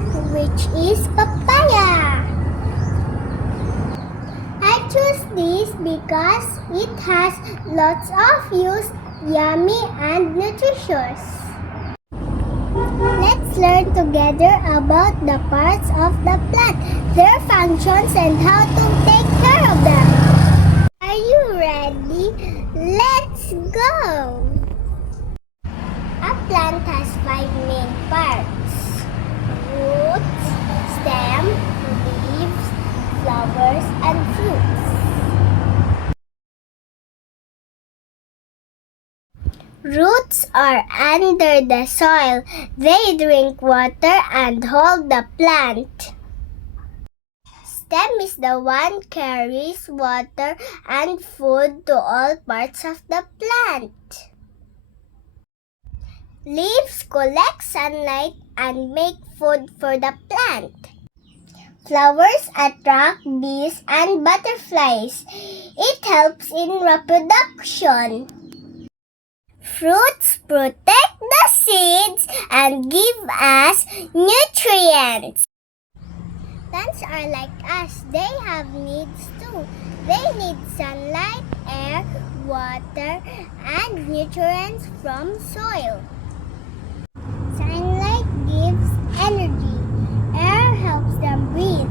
plant, which is papaya. I choose this because it has lots of use, yummy and nutritious. Let's learn together about the parts of the plant, their functions, and how to take care of them. Are you ready? Let's go! A plant has 5 main parts: roots, stem, leaves, flowers, and fruits. Roots are under the soil. They drink water and hold the plant. Stem is the one carries water and food to all parts of the plant. Leaves collect sunlight and make food for the plant. Flowers attract bees and butterflies. It helps in reproduction. Fruits protect the seeds and give us nutrients. Plants are like us. They have needs too. They need sunlight, air, water, and nutrients from soil. Sunlight gives energy. Air helps them breathe.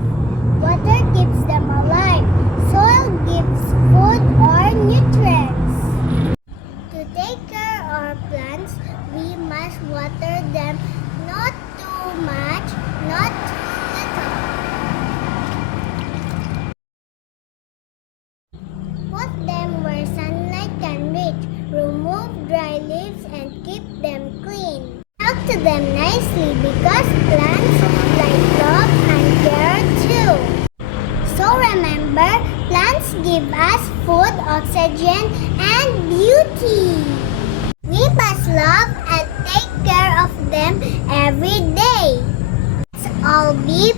Water keeps them alive. Soil gives food or nutrients. To take care of our plants, we must water them, not too much, not too little. Put them where sunlight can reach. Remove dry leaves and keep them clean. Talk to them nicely because plants like love and care too. So remember, plants give us food, oxygen, and beauty. We must love and take care of them every day. Let's all be